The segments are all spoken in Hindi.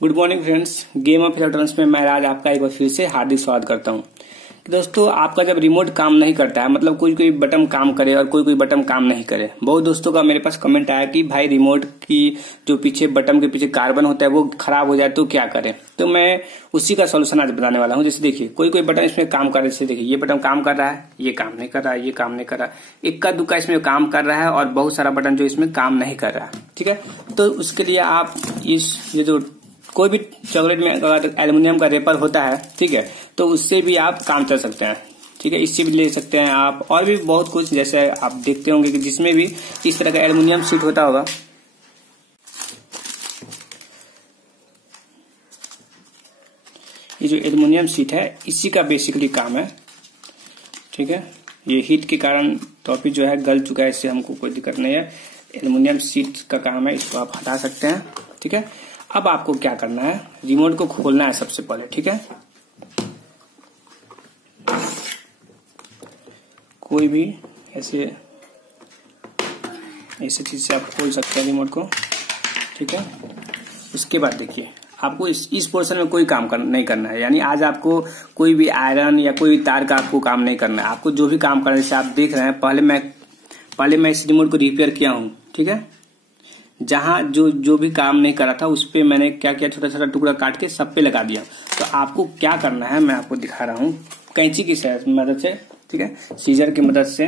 Good morning friends, game of electronics में मैं आज आपका एक बार फिर से हार्दिक स्वागत करता हूं। दोस्तों, आपका जब रिमोट काम नहीं करता है, मतलब कोई कोई बटन काम करे और कोई कोई बटन काम नहीं करे। बहुत दोस्तों का मेरे पास कमेंट आया कि भाई रिमोट की जो पीछे बटन के पीछे कार्बन होता है वो खराब हो जाए तो क्या करें। तो मैं उसी का सोल्यूशन आज बताने वाला हूँ। जैसे देखिए, कोई कोई बटन इसमें काम कर रहा है। जैसे देखिए, ये बटन काम कर रहा है, ये काम नहीं कर रहा है, ये काम नहीं कर रहा है, इक्का दुक्का इसमें काम कर रहा है और बहुत सारा बटन जो इसमें काम नहीं कर रहा है। ठीक है, तो उसके लिए आप ये जो कोई भी चॉकलेट में अगर एल्युमिनियम का रेपर होता है, ठीक है, तो उससे भी आप काम चल सकते हैं। ठीक है, इससे भी ले सकते हैं आप, और भी बहुत कुछ। जैसे आप देखते होंगे कि जिसमें भी इस तरह का एल्युमिनियम शीट होता होगा, ये जो एल्युमिनियम शीट है इसी का बेसिकली काम है। ठीक है, ये हीट के कारण टॉपिक जो है गल चुका है, इससे हमको कोई दिक्कत नहीं है। एल्युमिनियम शीट का काम है, इसको आप हटा सकते हैं। ठीक है, अब आपको क्या करना है, रिमोट को खोलना है सबसे पहले। ठीक है, कोई भी ऐसे चीज से आप खोल सकते हैं रिमोट को। ठीक है, उसके बाद देखिए, आपको इस पोर्शन में कोई काम नहीं करना है। यानी आज आपको कोई भी आयरन या कोई तार का आपको काम नहीं करना है। आपको जो भी काम करना है, जैसे आप देख रहे हैं, पहले मैं इस रिमोट को रिपेयर किया हूं। ठीक है, जहां जो भी काम नहीं करा था उस पे मैंने क्या किया, छोटा छोटा टुकड़ा काट के सब पे लगा दिया। तो आपको क्या करना है मैं आपको दिखा रहा हूं, कैंची की मदद से। ठीक है, सीजर की मदद से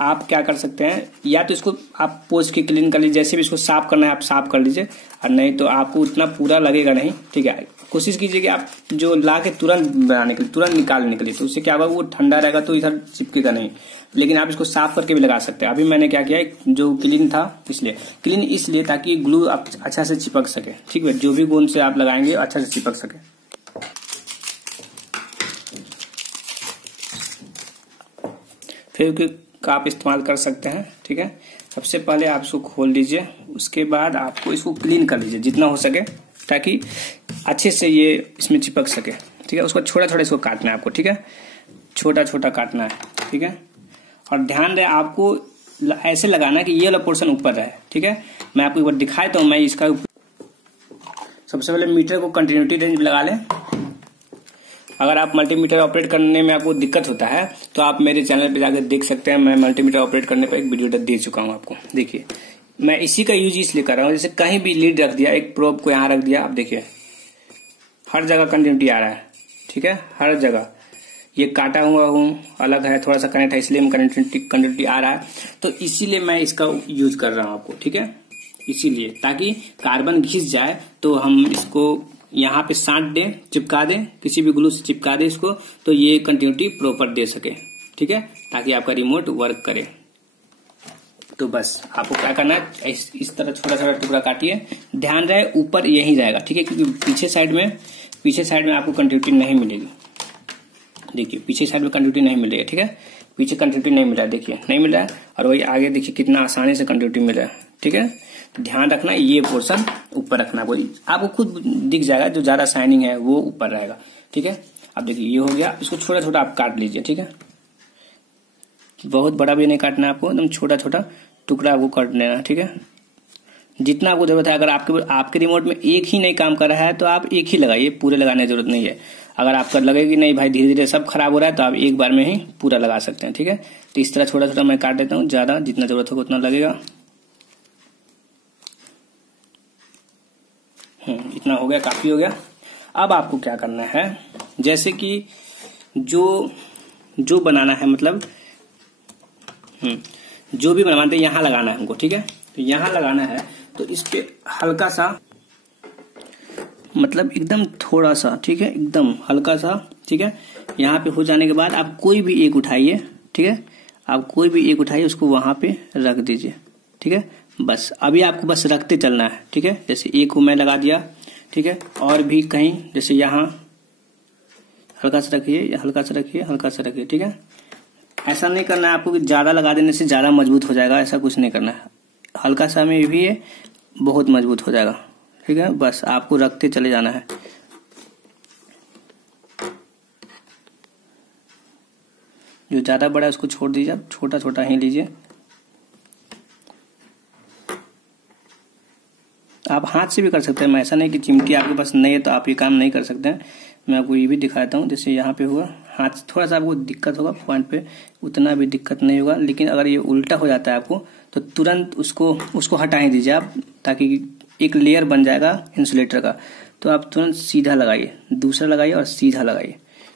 आप क्या कर सकते हैं, या तो इसको आप पोंछ के क्लीन कर लीजिए। जैसे भी इसको साफ करना है आप साफ कर लीजिए, और नहीं तो आपको उतना पूरा लगेगा नहीं। ठीक है, कोशिश कीजिए कि आप जो ला के तुरंत बनाने के लिए तुरंत निकालने के लिए, तो उससे क्या होगा, वो ठंडा रहेगा तो इधर चिपकेगा नहीं। लेकिन आप इसको साफ करके भी लगा सकते हैं। अभी मैंने क्या किया, जो क्लीन था क्लीन इसलिए ताकि ग्लू अच्छा से चिपक सके। ठीक है, जो भी गोंद से आप लगाएंगे अच्छा से चिपक सके। फिर का आप इस्तेमाल कर सकते हैं। ठीक है, सबसे पहले आप इसको खोल लीजिए, उसके बाद आपको इसको क्लीन कर लीजिए जितना हो सके, ताकि अच्छे से ये इसमें चिपक सके। ठीक है, उसको छोटा छोटा इसको काटना है आपको। ठीक है, छोटा छोटा काटना है। ठीक है, और ध्यान रहे आपको ऐसे लगाना है कि ये वाला पोर्शन ऊपर रहे। ठीक है, मैं आपको एक बार दिखाया तो मैं इसका सबसे पहले मीटर को कंटिन्यूटी रेंज लगा लें। अगर आप मल्टीमीटर ऑपरेट करने में आपको दिक्कत होता है तो आप मेरे चैनल पे जाकर देख सकते हैं। मैं मल्टीमीटर ऑपरेट करने पर एक वीडियो दे चुका हूं आपको। देखिए, मैं इसी का यूज इसलिए कर रहा हूं, जैसे कहीं भी लीड रख दिया, एक प्रोब को यहां रख दिया, आप देखिए हर जगह कंटिन्यूटी आ रहा है। ठीक है, हर जगह ये काटा हुआ हूं, अलग है, थोड़ा सा कनेक्ट है, इसलिए कंटिन्यूटी आ रहा है। तो इसीलिए मैं इसका यूज कर रहा हूं आपको। ठीक है, इसीलिए ताकि कार्बन घिस जाए तो हम इसको यहाँ पे साट दें, चिपका दें, किसी भी ग्लू से चिपका दें इसको, तो ये कंटिन्यूटी प्रॉपर दे सके। ठीक है, ताकि आपका रिमोट वर्क करे। तो बस आपको क्या करना है, इस तरह छोटा छोटा टुकड़ा काटिए। ध्यान रहे ऊपर यही जाएगा। ठीक है, क्योंकि पीछे साइड में आपको कंटिन्यूटी नहीं मिलेगी। देखिए, पीछे साइड में कंटिन्यूटी नहीं मिलेगी। ठीक है, पीछे कंटिन्यूटी नहीं मिला है, देखिए नहीं मिला है, और वही आगे देखिए कितना आसानी से कंटिन्यूटी मिला है। ठीक है, तो ध्यान रखना, ये पोर्शन ऊपर रखना, वही आपको खुद दिख जाएगा, जो ज्यादा शाइनिंग है वो ऊपर रहेगा। ठीक है, अब देखिए ये हो गया, इसको छोटा छोटा आप काट लीजिए। ठीक है, बहुत बड़ा भी नहीं काटना है आपको, एकदम छोटा छोटा टुकड़ा आपको काट लेना। ठीक है, जितना आपको जरूरत है। अगर आपके रिमोट में एक ही नहीं काम कर रहा है तो आप एक ही लगाइए, पूरे लगाने की जरूरत नहीं है। अगर आपका लगे कि नहीं भाई धीरे धीरे सब खराब हो रहा है, तो आप एक बार में ही पूरा लगा सकते हैं। ठीक है, तो इस तरह छोटा छोटा मैं काट देता हूँ, ज्यादा जितना जरूरत होगा उतना लगेगा। इतना हो गया, काफी हो गया। अब आपको क्या करना है, जैसे कि जो बनाना है, मतलब जो भी बनाते हैं यहाँ लगाना है हमको। ठीक है, तो यहाँ लगाना है, तो इस पे हल्का सा, मतलब एकदम थोड़ा सा। ठीक है, एकदम हल्का सा। ठीक है, यहाँ पे हो जाने के बाद आप कोई भी एक उठाइए। ठीक है, आप कोई भी एक उठाइए, उसको वहां पे रख दीजिए। ठीक है, बस अभी आपको बस रखते चलना है। ठीक है, जैसे एक को मैं लगा दिया। ठीक है, और भी कहीं, जैसे यहाँ हल्का सा रखिए, हल्का सा रखिए, हल्का सा रखिए। ठीक है, ऐसा नहीं करना है आपको कि ज्यादा लगा देने से ज्यादा मजबूत हो जाएगा, ऐसा कुछ नहीं करना है। हल्का सा में भी ये बहुत मजबूत हो जाएगा। ठीक है, बस आपको रखते चले जाना है। जो ज्यादा बड़ा है उसको छोड़ दीजिए, आप छोटा छोटा ही लीजिए। आप हाथ से भी कर सकते हैं। मैं ऐसा नहीं कि चिमटी आपके पास नहीं है तो आप ये काम नहीं कर सकते हैं। मैं आपको ये भी दिखाता हूँ। जैसे यहाँ पे हुआ, हाथ थोड़ा सा आपको दिक्कत होगा पॉइंट पे, उतना भी दिक्कत नहीं होगा। लेकिन अगर ये उल्टा हो जाता है आपको तो तुरंत उसको हटा ही दीजिए आप, ताकि एक लेयर बन जाएगा इंसुलेटर का। तो आप तुरंत सीधा लगाइए, दूसरा लगाइए और सीधा लगाइए,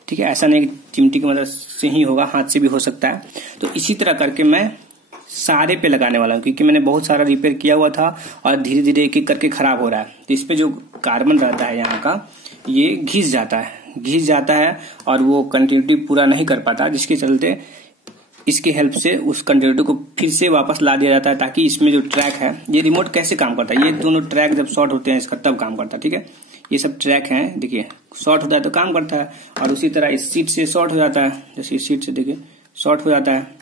ठीक है। ऐसा नहीं कि चिमटी की मदद से ही होगा, हाथ से भी हो सकता है। तो इसी तरह करके मैं सारे पे लगाने वाला हूँ, क्योंकि मैंने बहुत सारा रिपेयर किया हुआ था और धीरे धीरे एक एक करके खराब हो रहा है। तो इस पे जो कार्बन रहता है यहाँ का, ये घिस जाता है और वो कंटिन्यूटी पूरा नहीं कर पाता, जिसके चलते इसकी हेल्प से उस कंटिन्यूटी को फिर से वापस ला दिया जाता है। ताकि इसमें जो ट्रैक है, ये रिमोट कैसे काम करता है, ये दोनों ट्रैक जब शॉर्ट होते हैं इसका तब काम करता है, ठीक है। ये सब ट्रैक हैं, देखिए शॉर्ट होता है तो काम करता है। और उसी तरह इस सीट से शॉर्ट हो जाता है, जैसे इस सीट से देखिए शॉर्ट हो जाता है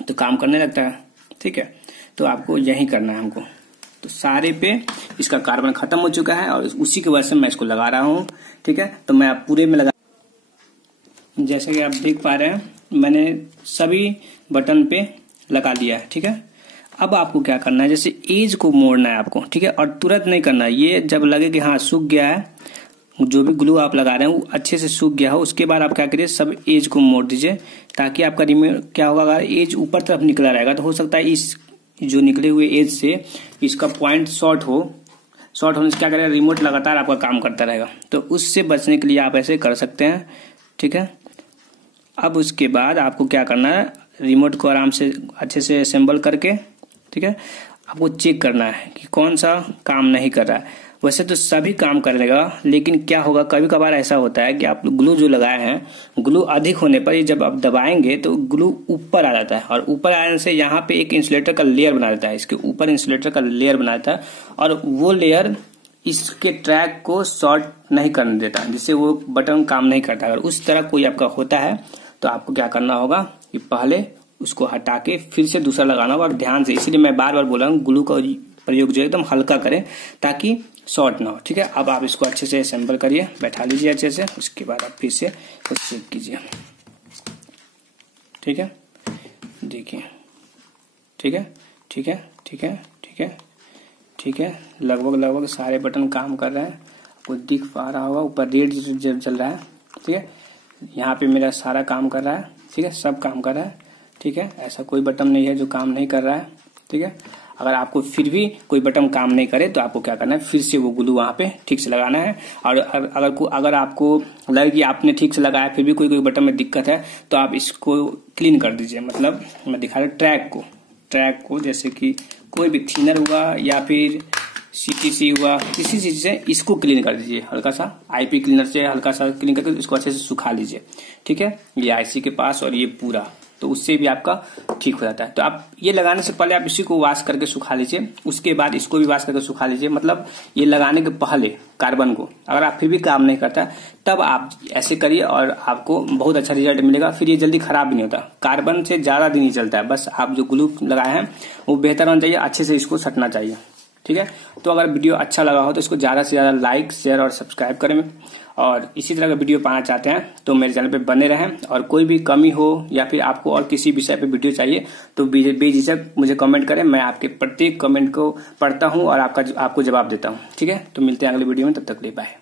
तो काम करने लगता है, ठीक है। तो आपको यही करना है हमको। तो सारे पे इसका कार्बन खत्म हो चुका है और उसी की वजह से मैं इसको लगा रहा हूँ, ठीक है। तो मैं आप पूरे में लगा, जैसे कि आप देख पा रहे हैं मैंने सभी बटन पे लगा दिया है, ठीक है। अब आपको क्या करना है, जैसे एज को मोड़ना है आपको, ठीक है। और तुरंत नहीं करना है, ये जब लगे कि हाँ सूख गया है, जो भी ग्लू आप लगा रहे हैं वो अच्छे से सूख गया हो, उसके बाद आप क्या करिए, सब एज को मोड़ दीजिए। ताकि आपका रिमोट क्या होगा, अगर एज ऊपर तरफ निकला रहेगा तो हो सकता है इस जो निकले हुए एज से इसका पॉइंट शॉर्ट होने से क्या करेगा, रिमोट लगातार आपका काम करता रहेगा। तो उससे बचने के लिए आप ऐसे कर सकते हैं, ठीक है। अब उसके बाद आपको क्या करना है, रिमोट को आराम से अच्छे से असेंबल करके, ठीक है, आपको चेक करना है कि कौन सा काम नहीं कर रहा है। वैसे तो सभी काम करेगा, लेकिन क्या होगा, कभी कभार ऐसा होता है कि आप ग्लू जो लगाए हैं, ग्लू अधिक होने पर जब आप दबाएंगे तो ग्लू ऊपर आ जाता है। और ऊपर आने से यहाँ पे एक इंसुलेटर का लेयर बना देता है, इसके ऊपर इंसुलेटर का लेयर बना देता है और वो लेयर इसके ट्रैक को शॉर्ट नहीं करने देता, जिससे वो बटन काम नहीं करता। अगर उस तरह कोई आपका होता है तो आपको क्या करना होगा कि पहले उसको हटा के फिर से दूसरा लगाना होगा और ध्यान से। इसलिए मैं बार बार बोल रहा हूँ ग्लू का प्रयोग जो एकदम हल्का करें ताकि शॉर्ट ना हो, ठीक है। अब आप इसको अच्छे से असेंबल करिए, बैठा लीजिए अच्छे से, उसके बाद आप फिर से चेक कीजिए, ठीक है। देखिए, ठीक है, ठीक है, ठीक है, ठीक है, ठीक है। लगभग सारे बटन काम कर रहे हैं, आपको दिख पा रहा होगा, ऊपर रेड जल रहा है, ठीक है। यहाँ पे मेरा सारा काम कर रहा है, ठीक है, सब काम कर रहा है, ठीक है। ऐसा कोई बटन नहीं है जो काम नहीं कर रहा है, ठीक है। अगर आपको फिर भी कोई बटन काम नहीं करे तो आपको क्या करना है, फिर से वो ग्लू वहां पे ठीक से लगाना है। और अगर आपको लगे कि आपने ठीक से लगाया फिर भी कोई बटन में दिक्कत है तो आप इसको क्लीन कर दीजिए। मतलब मैं दिखा रहा हूँ ट्रैक को जैसे कि कोई भी थिनर हुआ या फिर CTC हुआ, किसी चीज से इसको क्लीन कर दीजिए, हल्का सा IP क्लीनर से हल्का सा क्लीन करके इसको अच्छे से सुखा लीजिए, ठीक है। ये IC के पास और ये पूरा, तो उससे भी आपका ठीक हो जाता है। तो आप ये लगाने से पहले आप इसी को वॉश करके सुखा लीजिए, उसके बाद इसको भी वॉश करके सुखा लीजिए। मतलब ये लगाने के पहले कार्बन को, अगर आप फिर भी काम नहीं करता तब आप ऐसे करिए और आपको बहुत अच्छा रिजल्ट मिलेगा। फिर ये जल्दी खराब भी नहीं होता, कार्बन से ज्यादा दिन ही चलता है। बस आप जो ग्लू लगाए हैं वो बेहतर होना चाहिए, अच्छे से इसको सटना चाहिए, ठीक है। तो अगर वीडियो अच्छा लगा हो तो इसको ज्यादा से ज्यादा लाइक, शेयर और सब्सक्राइब करें। और इसी तरह का वीडियो पाना चाहते हैं तो मेरे चैनल पे बने रहें। और कोई भी कमी हो या फिर आपको और किसी विषय पे वीडियो चाहिए तो बेझिझक मुझे कमेंट करें, मैं आपके प्रत्येक कमेंट को पढ़ता हूं और आपको जवाब देता हूं, ठीक है। तो मिलते हैं अगले वीडियो में, तब तक के लिए बाय।